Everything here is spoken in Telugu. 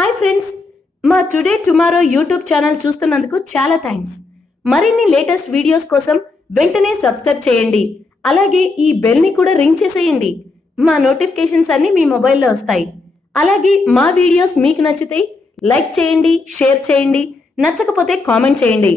హాయ్ ఫ్రెండ్స్, మా టుడే టుమారో యూట్యూబ్ ఛానల్ చూస్తున్నందుకు చాలా థ్యాంక్స్. మరిన్ని లేటెస్ట్ వీడియోస్ కోసం వెంటనే సబ్స్క్రైబ్ చేయండి. అలాగే ఈ బెల్ ని కూడా రింగ్ చేసేయండి. మా నోటిఫికేషన్స్ అన్ని మీ మొబైల్లో వస్తాయి. అలాగే మా వీడియోస్ మీకు నచ్చితే లైక్ చేయండి, షేర్ చేయండి, నచ్చకపోతే కామెంట్ చేయండి.